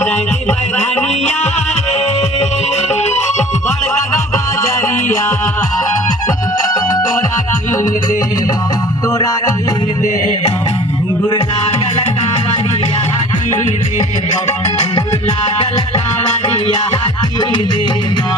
रंगी बैठनिया रे बड़का का बाजरिया तोरा किन देवा तोरा किन देवा घुंघरू लागल कावरिया किन देवा घुंघरू लागल कावरिया किन देवा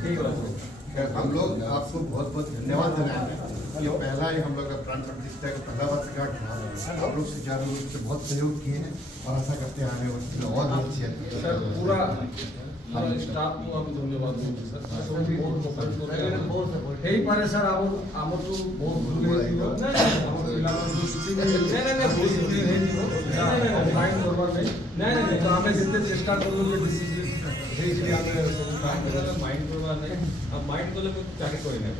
हम लोग आपको बहुत बहुत धन्यवाद देना है। ये पहला ही हम लोग का प्राण प्रतिष्ठा का पहला वर्ष का आप लोग सुचारू रूप से बहुत सहयोग किए हैं और आशा करते हैं आने वर्ष में और भी अच्छी सर पूरा स्टाफ को हम धन्यवाद देंगे सर यही पारे सर आम तो बहुत आम जितने चेष्टा करूँ माइंड करवा नहीं अब माइंड कले चाकरी करी नहीं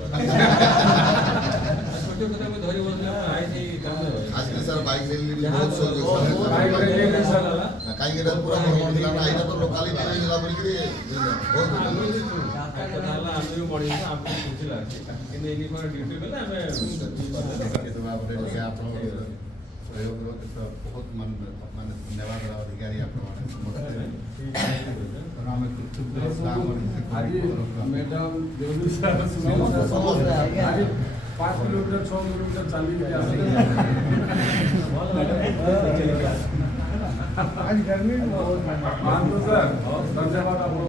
छोटे छोटे में धरी बसले आई थी काम नहीं आज के सर बाइक रैली बहुत सो बाइक रैली सर काई के पूरा मोहन दिला ना आइना तो लोकाली बारे जिला पर के बहुत कथाला आमी मडी आपको पूछला कि एनी पर ड्यूटी में ना हमें तो आप सहयोग बहुत मन धन्यवाद अधिकारी आप मैडम देवदू सर आज 5 किलोमीटर 6 किलोमीटर चाली आज गर्मी सर धन्यवाद।